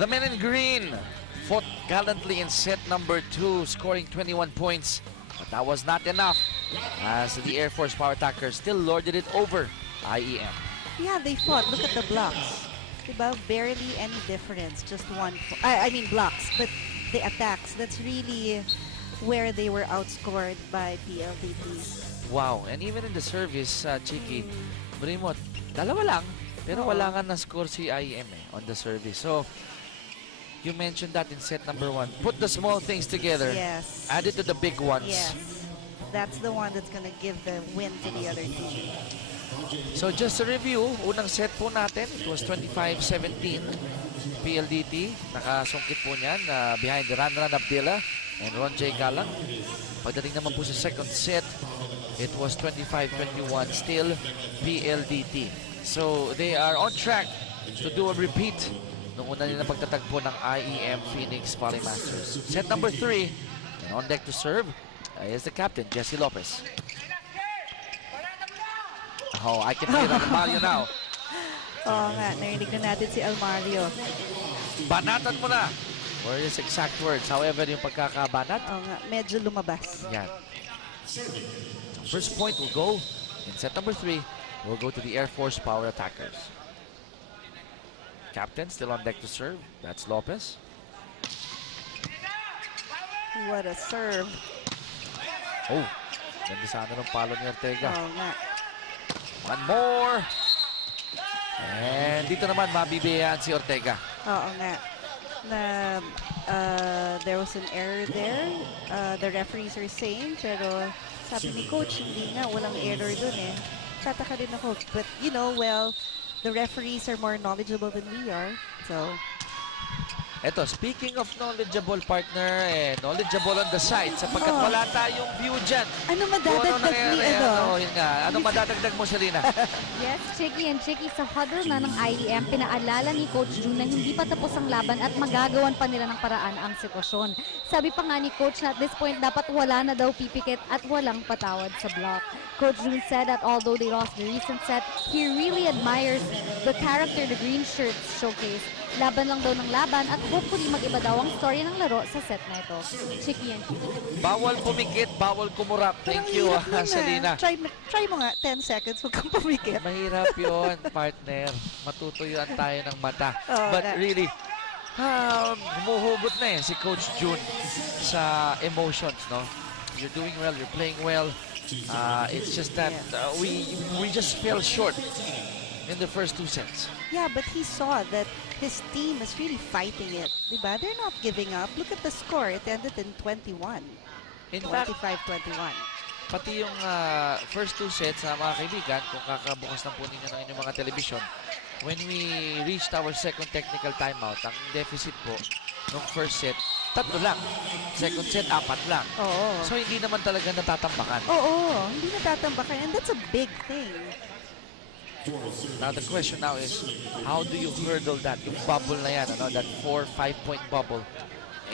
The men in green fought gallantly in set number 2, scoring 21 points. But that was not enough, as the Air Force Power Attackers still lorded it over IEM. Yeah, they fought. Look at the blocks. Diba? Barely any difference. Just one. I mean blocks, but the attacks. That's really where they were outscored by PLDT. Wow, and even in the service, Chiki, Brimot, dalawa lang, pero wala nga na-score si IEM on the service. So, you mentioned that in set number 1. Put the small things together. Yes. Add it to the big ones. Yes. That's the one that's gonna give the win to the other team. So just to review, unang set po natin, it was 25-17. PLDT, nakasungkit po niyan behind the Ranran Abdilla and Ron J. Galang. Pagdating naman po sa second set, it was 25-21, still PLDT. So they are on track to do a repeat nung una nila pagtatagpo ng IEM Phoenix Volley Masters. Set number 3, and on deck to serve is the captain, Jesse Lopez. Oh, I can hear Almario now. Oo nga, narinig na natin si Almario. Banatan mo na! Or his exact words. However, yung pagkakabanat. Oo nga, medyo lumabas. Yan. First point will go in set number 3. Will go to the Air Force Power Attackers. Captain still on deck to serve. That's Lopez. What a serve. Oh, ganda sana ng palo ni Ortega. Oo nga. One more. And dito naman mabibigyan si Ortega. Oo nga. Na there was an error there. The referees are saying, pero sabi ni coach, hindi nga, walang error dun eh. Tataka din ako. But you know, well, the referees are more knowledgeable than we are. So, Eto, speaking of knowledgeable partner, knowledgeable on the side, sapagkat wala tayong view dyan. ano madadagdag ni Ano madadagdag mo, Serena? Yes, Chicky and Chicky, sa huddle na ng IEM, pinaalala ni Coach June na hindi pa tapos ang laban at magagawan pa nila ng paraan ang sitwasyon. Sabi pa nga ni Coach na at this point, dapat wala na daw pipikit at walang patawad sa block. Coach June said that although they lost the recent set, he really admires the character the green shirts showcase. Laban lang daw ng laban at hopefully mag-iba daw ang story ng laro sa set na ito. Chicky and Chicky. Bawal pumikit, bawal kumurap. Thank you, Selena. Try mo nga, 10 seconds, huwag kang pumikit. Mahirap yun, partner. Matutuyuan tayo ng mata. But that. really, humuhugot na si Coach June sa emotions, no? You're doing well, you're playing well. It's just that we just fell short in the first 2 sets. Yeah, but he saw that his team is really fighting it. Diba? They're not giving up. Look at the score. It ended in 21. In fact, 25-21. pati yung first 2 sets, mga kaibigan, kung kakabukas lang po ninyo ng inyong mga television, when we reached our second technical timeout, ang deficit po nung first set, 3 lang. Second set, 4 lang. Oo. So, hindi naman talaga natatambakan. Oo, hindi natatambakan. And that's a big thing. Now, the question now is, how do you hurdle that? Yung bubble na yan, that 4-5 point bubble,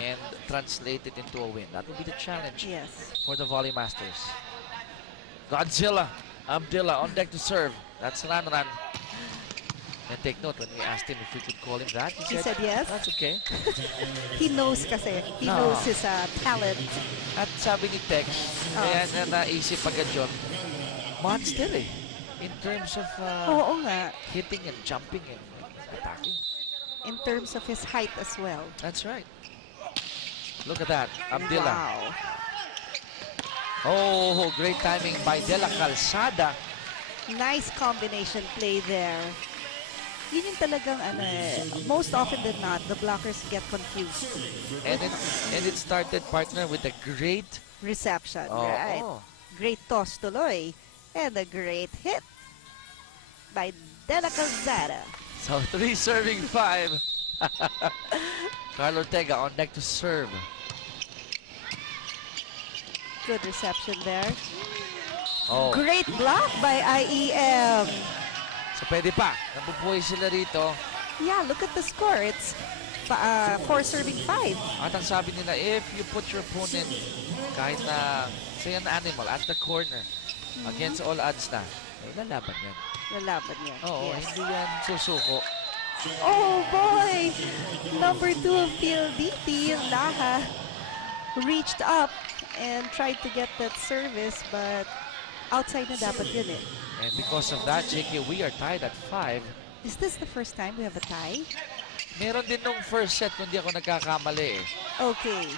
and translate it into a win. That will be the challenge for the Volley Masters. Godzilla, Abdillah on deck to serve. That's Ranran. And take note, when we asked him if we could call him that, he said yes. That's okay. He knows kasi. He knows his talent. At sabi ni Tex, kaya na naisip agad yun, monster eh. In terms of hitting and jumping and attacking. In terms of his height as well. That's right. Look at that, Abdillah. Wow. Oh, great timing by De La Calzada. Nice combination play there. Yun yung talagang, most often than not, the blockers get confused. And it started, partner, with a great reception, right? Great toss tuloy. And a great hit by De La Calzada. So 3 serving 5. Carl Ortega on deck to serve. Good reception there. Oh. Great block by IEM. So pwede pa. Nabubuhay sila rito. Yeah, look at the score. It's 4 serving 5. At ang sabi nila, if you put your opponent kahit na, say an animal, at the corner, against all odds na, lalaban yan. Lalaban yan. Oo, hindi yan susuko. Oh boy! number 2 of PLDT, Laha, reached up and tried to get that service, but outside na dapat yun eh. And because of that, JK, we are tied at 5. Is this the first time we have a tie? Meron din nung first set, kung di ako nagkakamali eh. Okay,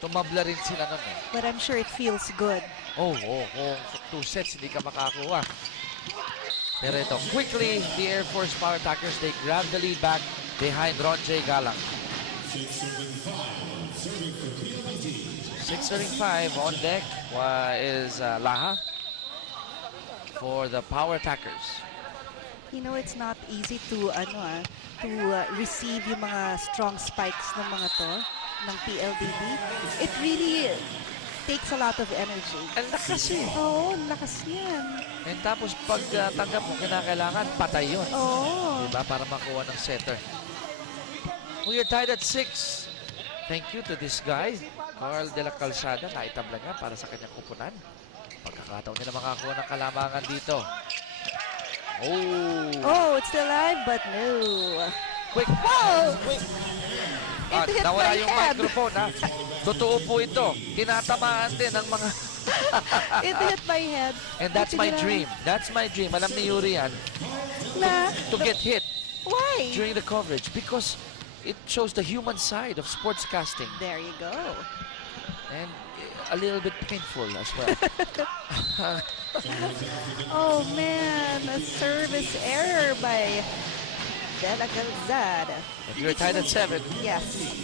Tumabla rin sila nun eh. but I'm sure it feels good. Oh, 2 sets, hindi ka makakuha. Pero ito, quickly, the Air Force Power Attackers, they grab the lead back behind Ron J. Galang. 6 serving 5 on deck is Laha for the Power Attackers. You know, it's not easy to receive yung mga strong spikes ng mga to, ng PLDT. It really takes a lot of energy. Ang lakas eh. Oo, lakas yan. And tapos pag tanggap mo kinakailangan, patay yun. Oo. Diba? Para makuha ng setter. We are tied at 6. Thank you to this guy, Carl de la Calzada. Naitabla niya para sa kanyang kupunan. Pagkakataon nila makakuha ng kalamangan dito. Oh, it's still alive, but no. Quick! Whoa! Quick! It hit nawala my yung head. microphone, ha? Totoo po ito. Tinatamaan din ng mga... It hit my head. And that's my Buti na lang. dream. That's my dream. Alam ni Yuri yan. To get hit Why? during the coverage because it shows the human side of sportscasting. There you go. And a little bit painful as well. Oh man, a service error by De La Calzada. And you're tied at 7. Yes.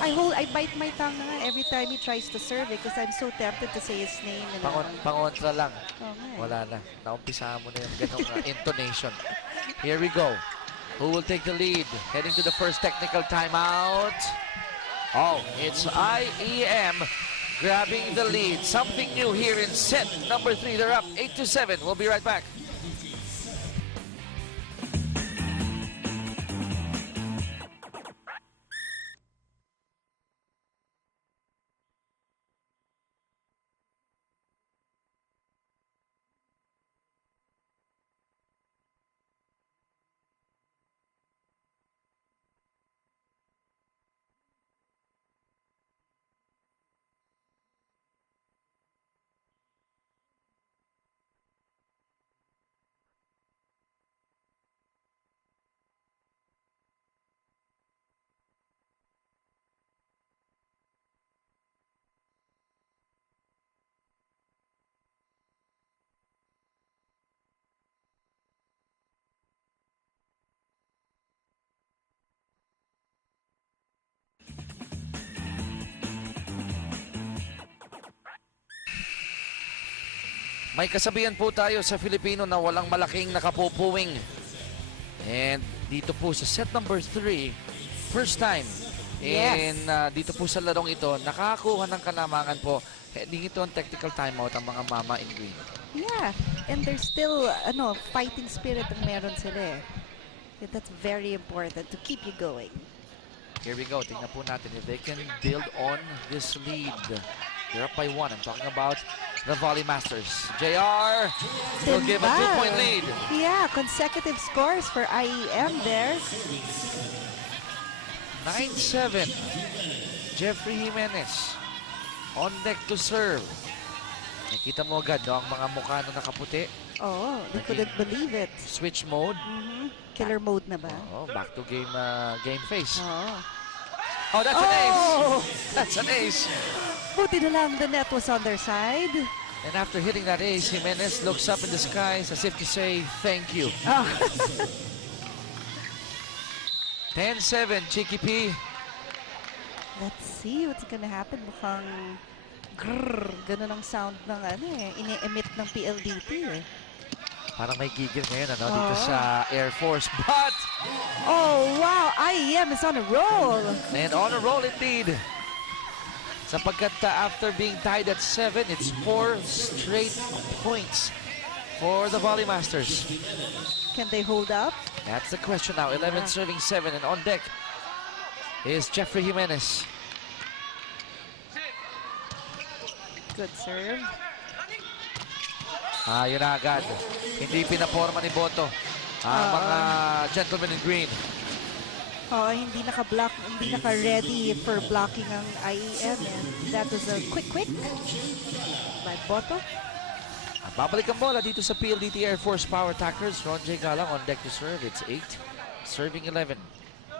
I bite my tongue nga every time he tries to serve because I'm so tempted to say his name. And Pangontra lang. oh, man. Wala na. Naumpisahan mo na yung ganong intonation. Here we go. Who will take the lead? Heading to the first technical timeout. Oh, it's IEM grabbing the lead. Something new here in set number 3. They're up 8-7. We'll be right back. May kasabihan po tayo sa Filipino na walang malaking nakapupuwing. And dito po sa set number 3, first time in dito po sa larong ito, nakakakuha ng kalamangan po. Heading ito ang technical timeout ang mga mama in green. Yeah, and there's still fighting spirit ang meron sila eh. That's very important to keep you going. Here we go. Tingnan po natin if they can build on this lead. They're up by 1. I'm talking about the Volley Masters. JR will give a 2-point lead. Yeah, consecutive scores for IEM there. 9-7. Jeffrey Jimenez on deck to serve. Nakita mo agad ang mga mukha na nakaputi. Oh, they couldn't believe it. Switch mode. Killer mode na ba? Oh, back to game face. Oh. Oh, that's an ace. That's an ace. Buti na lang the net was on their side. And after hitting that ace, Jimenez looks up in the skies as if to say, thank you. 10-7, Cheeky P. Let's see what's gonna happen. Mukhang grrr, ganun ang sound ng ini-emit ng PLDT eh. Parang may gigil ngayon dito sa Air Force. But, oh wow, IEM is on a roll. And on a roll indeed. Sapagkat after being tied at 7, it's 4 straight points for the Volley Masters. Can they hold up? That's the question now. 11 serving 7, and on deck is Jeffrey Jimenez. Good serve. Yun na agad. Hindi pinaporma ni Boto ang mga gentlemen in green. Oh, hindi naka-block, hindi naka-ready for blocking ang IEM. And that was a quick by Boto. At babalik ang bola dito sa PLDT Air Force Power Attackers. Ron J. Galang on deck to serve. It's 8, serving 11.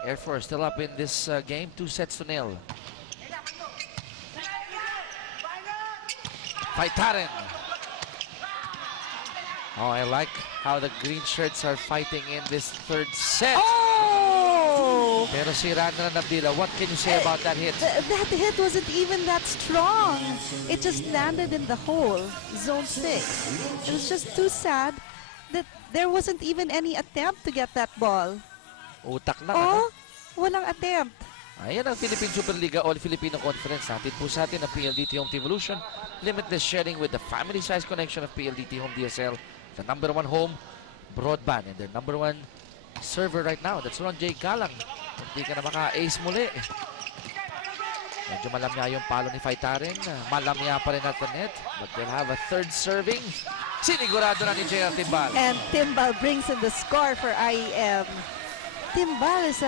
Air Force still up in this game, 2-0. Fightarin. Oh, I like how the green shirts are fighting in this third set. Oh! Pero si Ranran Abdila, what can you say about that hit? That hit wasn't even that strong. It just landed in the hole, zone 6. It was just too sad that there wasn't even any attempt to get that ball. Utak lang, Oh, walang attempt. Ayan ang Philippine Superliga All Filipino Conference. Natin po sa atin ang PLDT Home Evolution. Limitless sharing with the family-size connection of PLDT Home DSL. The #1 home broadband and their #1 server right now. That's Ron J. Galang. Hindi ka na maka-ace muli. Medyo malamya yung palo ni Fightarin. Malamya pa rin at the net. But they'll have a third serving. Sinigurado na ni JR Timbal. And Timbal brings in the score for IEM. Timbal is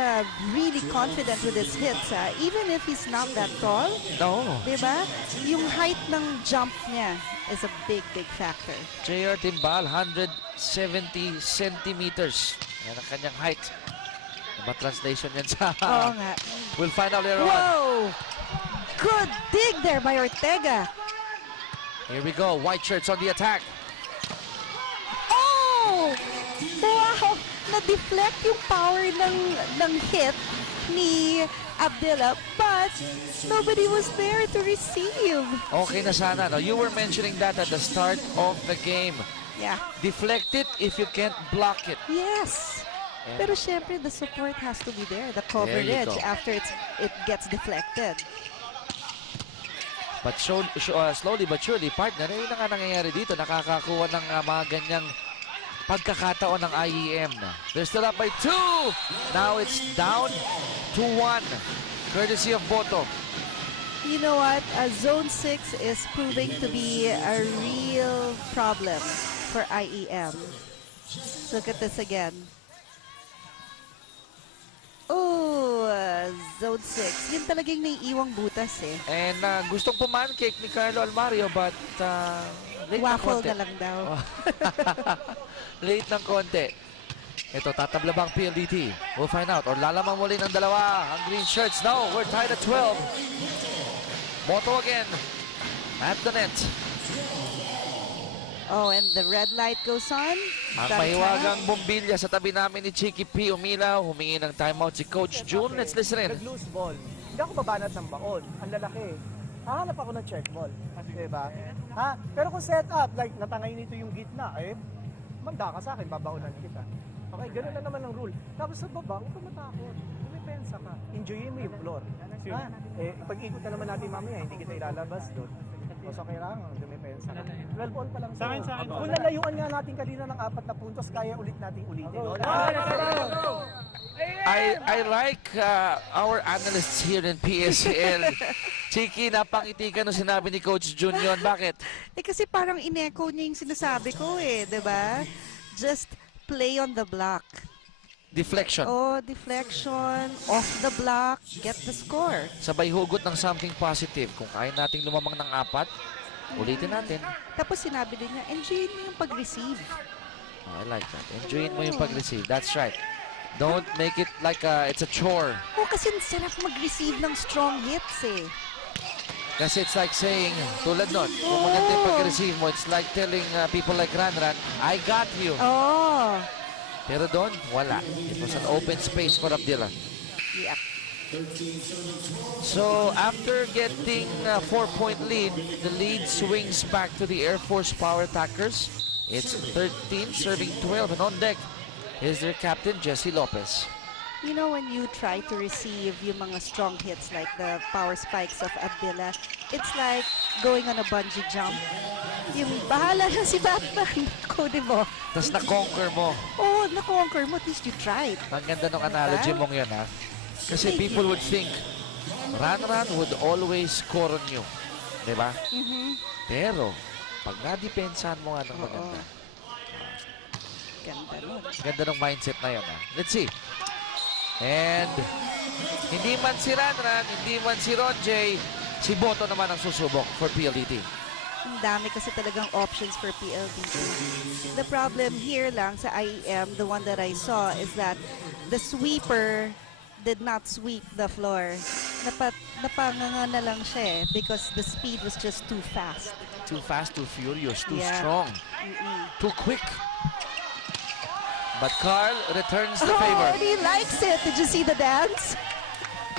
really confident with his hits. Even if he's not that tall, No. diba? Yung height ng jump niya is a big factor. JR Timbal, 170 centimeters. Yan ang kanyang height. Ano ba translation yan sa... Oo nga. We'll find out later on. Whoa! Good dig there by Ortega. Here we go. White shirts on the attack. Oh! Wow! Na-deflect yung power ng hit ni Abdila, but nobody was there to receive. Okay na sana. No? You were mentioning that at the start of the game. Yeah. Deflect it if you can't block it. Yes. And Pero syempre, the support has to be there. The There you coverage go. after it gets deflected. but slowly but surely, partner, yun na nga nangyayari dito. Nakakakuha ng mga ganyang pagkakataon ng IEM. They're still up by 2. Now it's down to 1. Courtesy of Boto. You know what? Zone 6 is proving to be a real problem for IEM. Look at this again. Oh, Zone 6. Yun talagang naiiwang butas eh. And gustong pumancake ni Carlo Almario but late Waffle ng konti. na lang daw. Late ng konti. Ito, tatabla bang PLDT? We'll find out. Or lalamang muli ng dalawa ang green shirts. No, we're tied at 12. Moto again at the net. Oh, and the red light goes on. Ang Tantana. mahiwagang bombilya sa tabi namin ni Chicky P. umilaw. Humingi ng timeout si Coach June. Let's listen in. Nag-loose ball. Hindi ako babanat ng baon. Ang lalaki. Hahanap ako ng check ball. Diba? Ha? Pero kung set up, like natangay nito yung gitna, manda ka sa akin, babaunan kita. Okay, gano'n na naman ang rule. Tapos sa baba, huwag ka matakot. Pumipensa ka. Enjoyin mo yung floor. Ha? Pag-ikot na naman natin mamaya, hindi kita ilalabas doon. So kailangan, dumipensa ka. 12 all pa lang Sa akin. Kung nalayuan nga natin kanina ng 4 na puntos, kaya ulit nating ulitin. I like our analysts here in PSL. Chiki, napangiti ka nung sinabi ni Coach June yun. Bakit? Kasi parang in-echo niya yung sinasabi ko eh, di ba? Just play on the block. Deflection. Oh, deflection, off the block, get the score. Sabay hugot ng something positive. Kung kaya nating lumamang ng 4, ulitin natin. Tapos sinabi din niya, enjoy mo yung pag-receive. Oh, I like that. Enjoyin mo yung pag-receive. That's right. Don't make it like it's a chore. Oh, kasi sarap mag-receive ng strong hits eh. Kasi it's like saying, tulad nun, kung maganda yung pag-receive mo, it's like telling people like Ranran, I got you. Oh, Pero doon, wala. It was an open space for Abdillah. yeah. So, after getting a 4-point lead, the lead swings back to the Air Force Power Attackers. It's 13, serving 12, and on deck is their captain, Jesse Lopez. You know, when you try to receive yung mga strong hits like the power spikes of Abdillah, it's like going on a bungee jump. Yung bahala na si Batman, kode mo. Tapos na-conquer mo. Oh, na-conquer mo, at least you tried. Ang ganda ng analogy mong yun, ha? Kasi people would think, Ranran would always score on you. Diba? Pero, pag na-depensahan mo nga ng maganda, Ganda nun. ganda ng mindset na yun, ha? Let's see. And hindi man si Ranran, hindi man si Ronjay, si Boto naman ang susubok for PLDT. Ang dami kasi talagang options for PLDT. The problem here lang sa IEM, the one that I saw, is that the sweeper did not sweep the floor. Napanganga na lang siya because the speed was just too fast. Too fast, too furious, too Yeah. strong, too quick. But Carl returns the favor. Oh, and he likes it. Did you see the dance?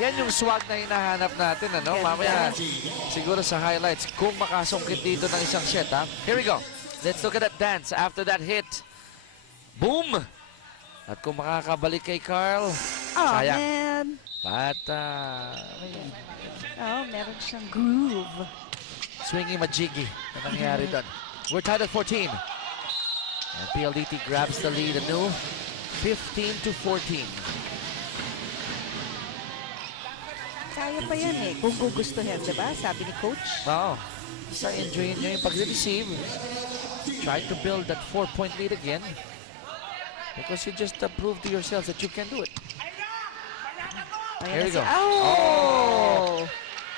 Yan yung swag na hinahanap natin, ano? Ganda. Mamaya, siguro sa highlights, kung makasungkit dito ng isang set, ha? Here we go. Let's look at that dance after that hit. Boom! At kung makakabalik kay Carl, Oh, sayang. man. But, Oh, meron siyang groove. swingy majiggy na nangyari doon. We're tied at 14. And PLDT grabs the lead anew, 15-14. Kaya pa yan eh, kung gugustuhin, diba? Sabi ni Coach. Wow. Basta enjoyin nyo yung pag-receive. Try to build that 4-point lead again. Because you just prove to yourselves that you can do it. Ayan Here na we si- go. Oh!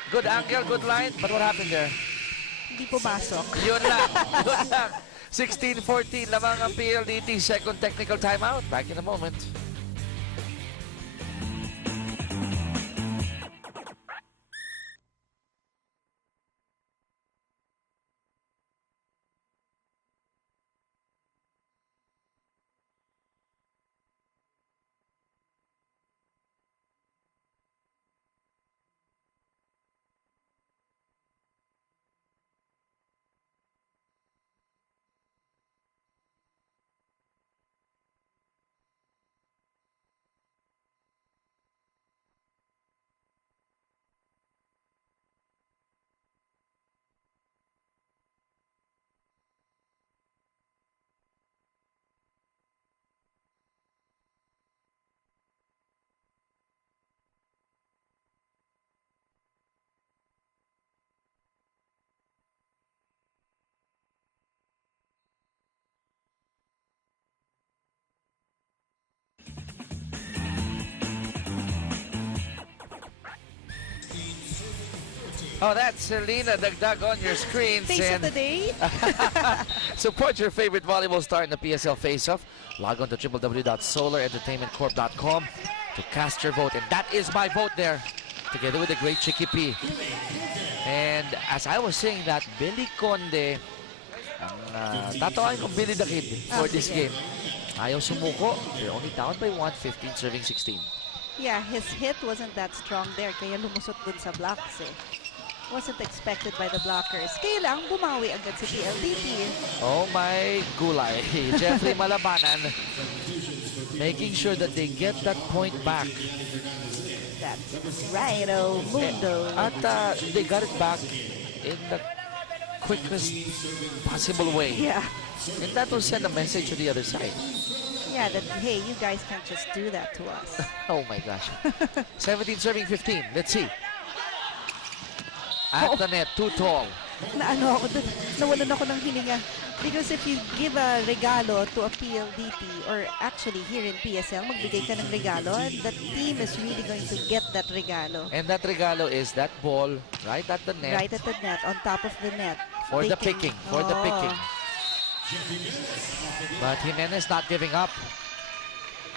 Good angle, good line. But what happened there? Hindi pumasok. Yun lang. Yun lang. 16-14 lamang ang PLDT. Second technical timeout. Back in a moment. Oh, that's Selena Dagdag on your screens. Face of And the day. support your favorite volleyball star in the PSL Face-Off. Log on to www.solarentertainmentcorp.com to cast your vote. And that is my vote there, together with the great Chicky P. And as I was saying that, Billy Conde, tatawain ko Billy the Kid for this sige. game. Ayaw sumuko. They're only down by 1, 15 serving 16. Yeah, his hit wasn't that strong there, kaya lumusot dun sa blocks eh. Wasn't expected by the blockers. Kaya lang, bumawi agad si PLDT. Oh my gulay. Jeffrey Malabanan making sure that they get that point back. That's righto, mundo. At they got it back in the quickest possible way. Yeah. And that will send a message to the other side. Yeah, that, hey, you guys can't just do that to us. Oh my gosh. 17 serving 15. Let's see. At the net, too tall. Naano ako dun, nawalan ako ng hininga. Because if you give a regalo to a PLDT, or actually here in PSL, magbigay ka ng regalo, and the team is really going to get that regalo. And that regalo is that ball right at the net. Right at the net, on top of the net. For the picking. For the Oh. picking. But Jimenez not giving up.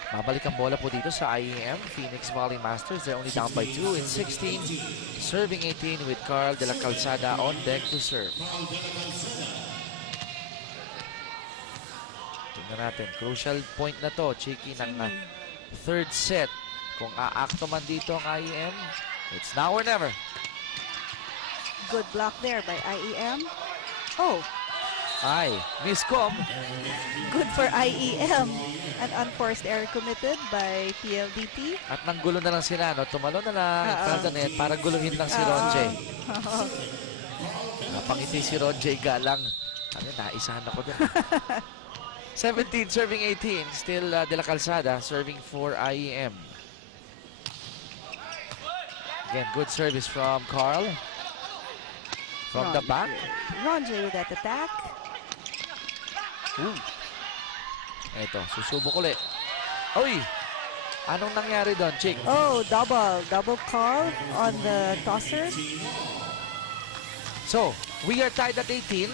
Mabalik ang bola po dito sa IEM. Phoenix Volley Masters. They're only down by 2 in 16. Serving 18 with Carl de la Calzada on deck to serve. Tingnan natin. Crucial point na to, Chiki, ng third set. Kung aakto man dito ang IEM, it's now or never. Good block there by IEM. Oh, Ay, miscom. good for IEM. An unforced error committed by PLDT. At nanggulo na lang sila, no? Tumalo na lang kada net para guluhin lang si Ronjay. Napangiti si Ronjay Galang. Ano, naisahan ako dun. 17 serving 18. Still De La Calzada serving for IEM. Again, good service from Carl. From the back. Ronjay with that attack. Ooh. Ito, susubok ulit. Uy! Anong nangyari doon, Chick? Oh, double call on the tosser. So, we are tied at 18.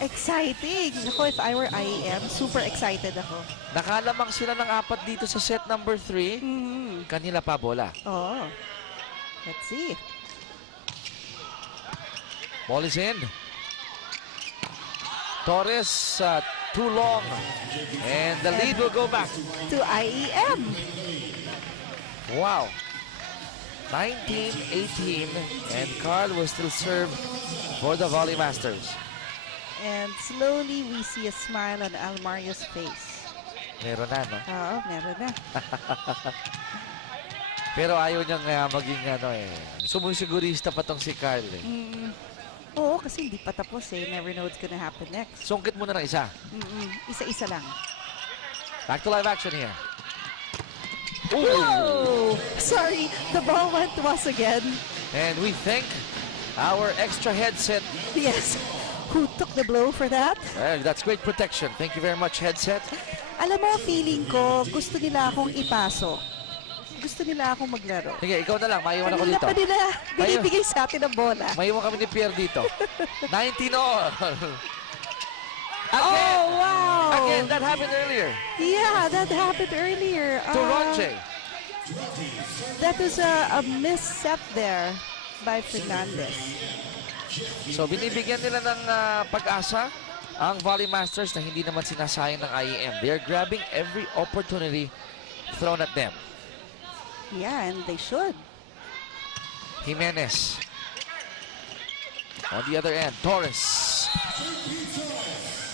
Exciting! Ako, if I were IEM, super excited ako. Nakalamang sila ng 4 dito sa set number 3. Kanila pa bola. Oh, let's see. Ball is in. Torres, too long. And the lead will go back. To IEM. Wow. 19-18. And Carl will still serve for the Volley Masters. And slowly we see a smile on Almario's face. Meron na, no? Oo, meron na. Pero ayaw niyang maging sumusigurista pa tong si Carl. Oo, kasi hindi pa tapos eh. Never know what's gonna happen next. Sungkit muna ng isa. Isa-isa lang. Back to live action here. Whoa! Sorry, the ball went to us again. And we thank our extra headset. Yes. Who took the blow for that? Well, that's great protection. Thank you very much, headset. Alam mo, feeling ko, gusto nila akong ipasok. Gusto nila akong maglaro. Sige, ikaw na lang. Maiwan ako Kanina dito. pa nila binibigay sa atin ang bola. Maiwan kami ni Pierre dito. 19 all. Again. Oh, wow! Again, that happened earlier. Yeah, that happened earlier. To Ronche. That was a misstep there by Fernandez. So, binibigyan nila ng pag-asa ang Volley Masters na hindi naman sinasayang ng IEM. They're grabbing every opportunity thrown at them. Yeah, and they should. Jimenez. On the other end, Torres.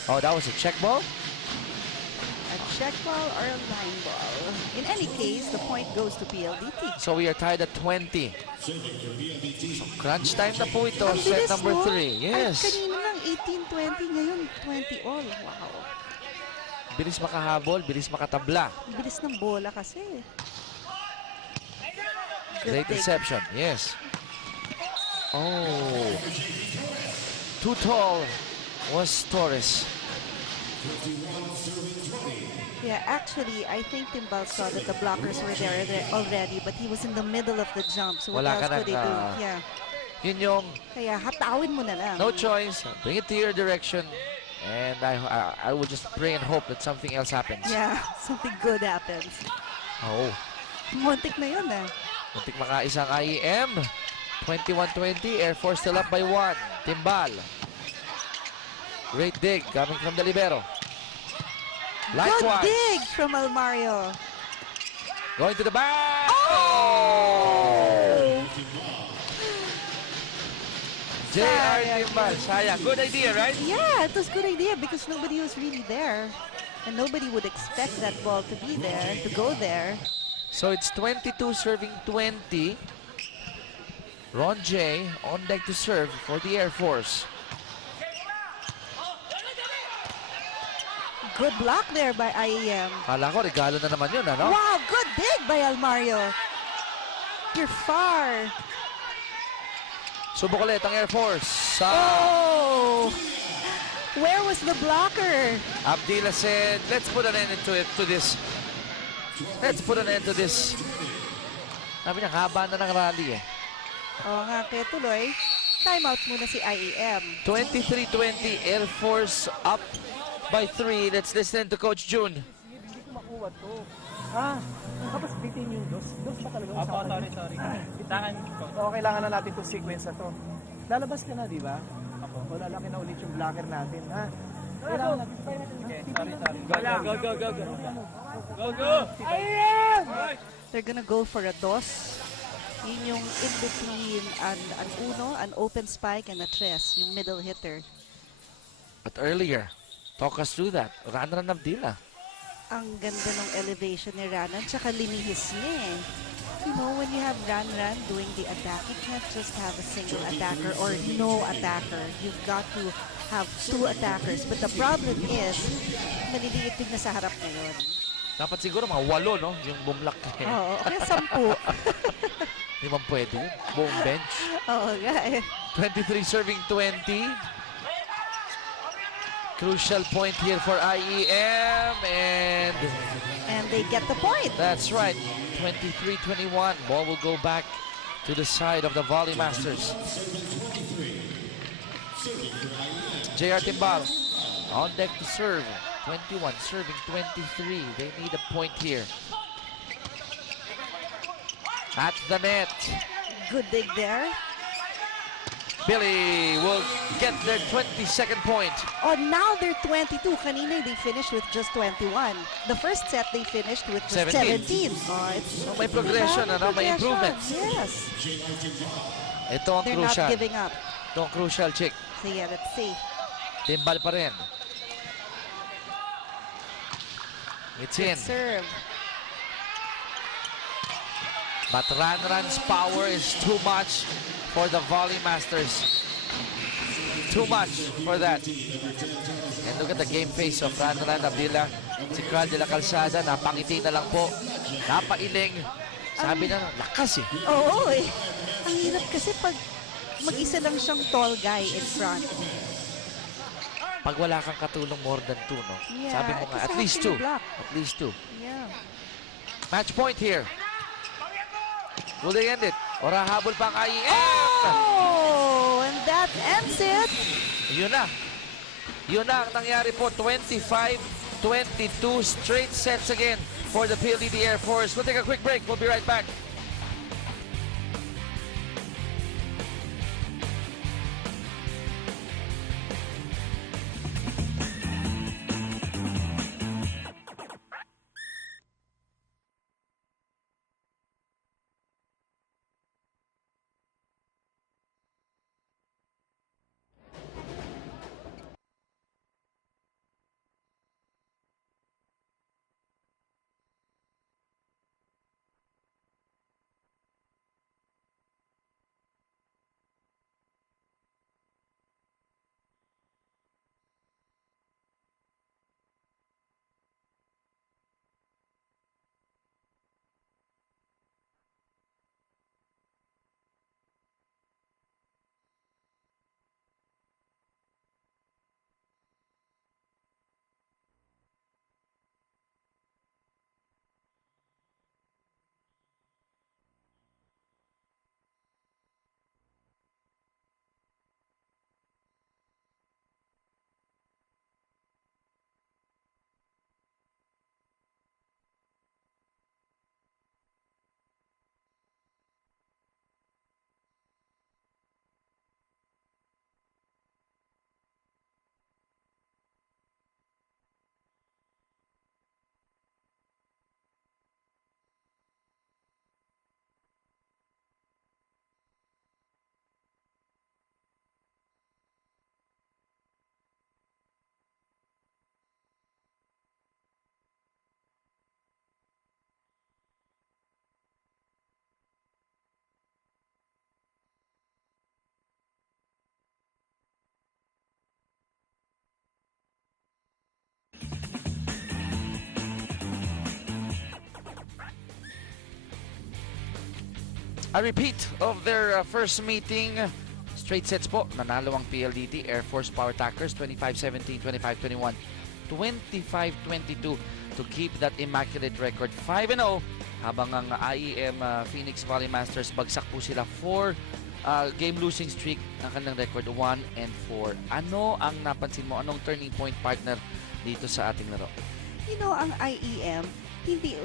Oh, that was a check ball? A check ball or a line ball. In any case, the point goes to PLDT. So we are tied at 20. So crunch time na po ito, Ang set bilis, number no? 3. Yes. Ay, kanina lang 18-20, ngayon 20 all. Wow. Bilis makahabol, bilis makatabla. Bilis ng bola kasi. Late reception, yes. Oh. Too tall was Torres. Yeah, actually, I think Timbal saw that the blockers were there already, but he was in the middle of the jump. So what Wala else ka could he do? nang, Yeah. Yun yung Kaya hatawin mo na lang. no choice. Bring it to your direction. And I will just pray and hope that something else happens. Yeah, something good happens. Oh. Muntik na yun eh. Muntik makaisang IEM. 21-20. Air Force still up by 1. Timbal. Great dig coming from the libero. Good Likewise. dig from Almario. Going to the back. Oh! JR Sayang. Timbal. Sayang. Good idea, right? Yeah, it was a good idea because nobody was really there. And nobody would expect that ball to be there, to go there. So it's 22 serving 20. Ron J on deck to serve for the Air Force. Good block there by IEM. Kala ko, regalo na naman yun, ano? Wow, good dig by Almario. You're far. Subok ulit ang Air Force. Oh! Where was the blocker? Abdila said, let's put an end to this. Let's put an end to this. Sabi niya, haba na ng rally eh. Oo nga, kaya tuloy. Timeout muna si IEM. 23-20, Air Force up by 3. Let's listen to Coach June. Hindi ko makuha to. Tapos bitin yung dos. Dos ba talaga? Sorry. Bitangan ko. Oo, kailangan na natin itong sequence na to. Lalabas ka na, di ba? O lalaki na ulit yung blocker natin, ha? Kailangan natin. Sorry. Go! They're gonna go for a dos. Yun yung in between an uno, an open spike, and a tres, yung middle hitter. But earlier, talk us through that. Run Abdila. Ang ganda ng elevation ni Ranan, tsaka linihis niya eh. You know, when you have Ran doing the attack, you can't just have a single attacker or no attacker. You've got to have two attackers. But the problem is, maliliit din na sa harap ngayon. Dapat siguro mga 8, no? Yung bumlak. Oo, kaya 10. Hindi man pwede yun. Buong bench. Oo nga eh. 23 serving 20. Crucial point here for IEM, and they get the point. that's right. 23-21. Ball will go back to the side of the Volley Masters. JR Timbal on deck to serve. 21 serving 23. They need a point here. At the net. Good dig there. Billy will get their 22nd point. Oh, now they're 22. Kanina, they finished with just 21. The first set, they finished with just 17. Oh, it's So may progression, may improvement. Yes. Ito ang They're crucial. not giving up. Ito ang crucial, Chick. So yeah, let's see. Timbal pa rin. It's in. Good serve. But Ranran's power is too much for the Volley Masters. Too much for that. And look at the game face of Ranran Abdila. Si Carl de la Calzada, napangiti na lang po. Napailing. Sabi na, lakas eh. Oo eh. Ang hirap kasi pag mag-isa lang siyang tall guy in front. Pag wala kang katulong more than two, no? Yeah, Sabi mo nga, it's at least actually two. a block. At least two. Yeah. Match point here. Will they end it? Or hahabol pa ang IEM? Oh! And that ends it. Yun na. Yun na ang nangyari po. 25-22 straight sets again for the PLDT Air Force. We'll take a quick break. We'll be right back. A repeat of their first meeting. Straight sets po. Nanalo ang PLDT Air Force Power Tackers 25-17, 25-21, 25-22 to keep that immaculate record 5-0. Habang ang IEM Phoenix Volley Masters bagsak po sila 4 game losing streak ng kanilang record 1-4. Ano ang napansin mo? Anong turning point, partner, dito sa ating laro? You know, ang IEM,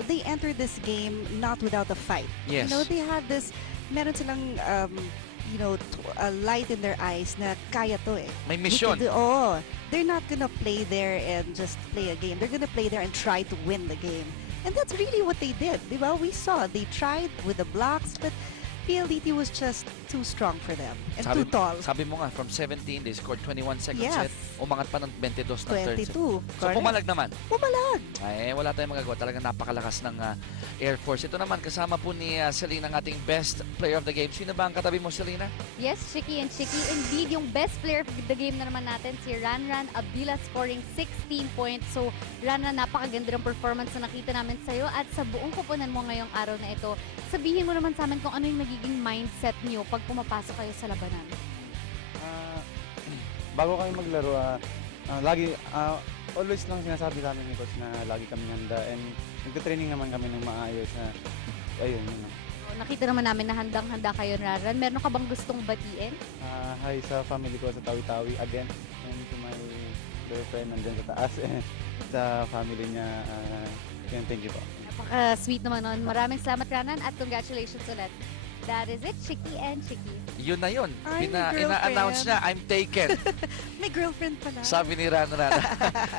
they entered this game not without a fight. Yes. You know, they had this, meron silang, a light in their eyes na kaya to eh. May mission. Oh, they're not gonna play there and just play a game. They're gonna play there and try to win the game. And that's really what they did. Well, we saw, they tried with the blocks, but PLDT was just too strong for them and too tall. Sabi mo nga, from 17, they scored 21 second Yes. set. Umangat pa ng 22 ng third set. 22. So pumalag naman. Pumalag. Ay, wala tayong magagawa. Talagang napakalakas ng Air Force. Ito naman, kasama po ni Selena, ang ating best player of the game. Sino ba ang katabi mo, Selena? Yes, Chicky and Chicky. Indeed, yung best player of the game na naman natin, si Ranran Abdila, scoring 16 points. So, Ranran, napakaganda ng performance na nakita namin sa'yo. At sa buong kupunan mo ngayong araw na ito, sabihin mo naman sa amin kung ano yung nagiging mindset niyo pag pumapasok kayo sa labanan. Bago kami maglaro, Always lang sinasabi namin ni Coach na lagi kami handa and nagte-training naman kami ng maayos na ayun yun. Nakita naman namin na handang-handa kayo, Raran. Meron ka bang gustong batiin? Hi sa family ko sa Tawi-Tawi again and to my girlfriend nandyan sa taas and sa family niya. Thank you po. Napaka-sweet naman nun. Maraming salamat, Ranan, at congratulations ulit. That is it, Chicky and Chicky. Yun na yun. Ay, may Ina-announce girlfriend. na, I'm taken. May girlfriend pala. Sabi ni Ran.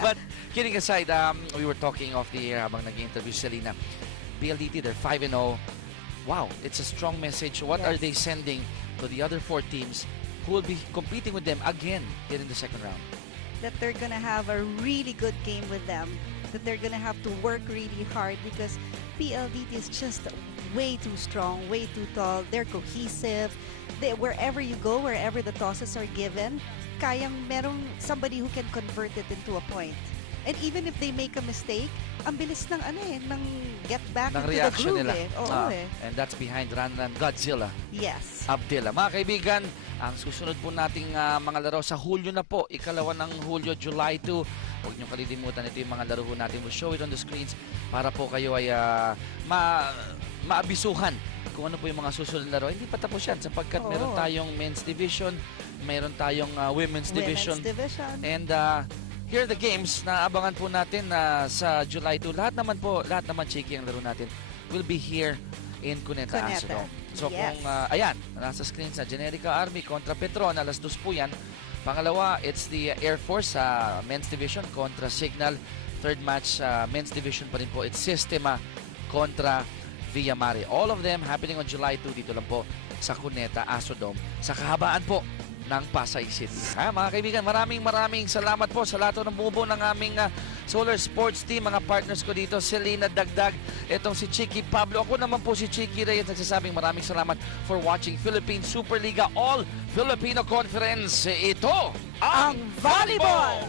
But kidding aside, we were talking off the air habang nag-interview si Selena. PLDT, they're 5-0. Wow, it's a strong message. What are Yes. they sending to the other 4 teams who will be competing with them again here in the second round? That they're gonna have a really good game with them. That they're gonna have to work really hard because PLDT is just way too strong, way too tall. They're cohesive. Wherever you go, wherever the tosses are given, kayang merong somebody who can convert it into a point. And even if they make a mistake, ang bilis ng ng get back Ng into the reaction groove nila. Oo And that's behind Ran Godzilla. Yes. Abdela. Mga kaibigan, ang susunod po nating mga laro sa Hulyo na po, ikalawa ng Hulyo, July 2. Huwag niyong kalilimutan, ito yung mga laro po natin. We'll show it on the screens para po kayo ay maabisuhan kung ano po yung mga susunod na laro. Hindi pa tapos yan sapagkat Oo. meron tayong men's division, meron tayong women's division. And here are the games na abangan po natin sa July 2. Lahat naman, Chiki, ang laro natin will be here in Cuneta, Asodong. So Yes. kung, ayan, nasa screen sa Generica Army kontra Petron, alas 2 po yan. Pangalawa, it's the Air Force sa men's division kontra Signal. Third match, men's division pa rin po, it's Sistema kontra Villamare. All of them happening on July 2 dito lang po sa Cuneta, Asodong, sa kahabaan po ng Pasay City. Mga kaibigan, maraming salamat po sa lahat ng bumubuo ng aming Solar Sports Team, mga partners ko dito, Selena Dagdag, itong si Chicky Pablo. Ako naman po si Chicky Reyes, nagsasabing maraming salamat for watching Philippine Superliga All Filipino Conference. Ito ang volleyball!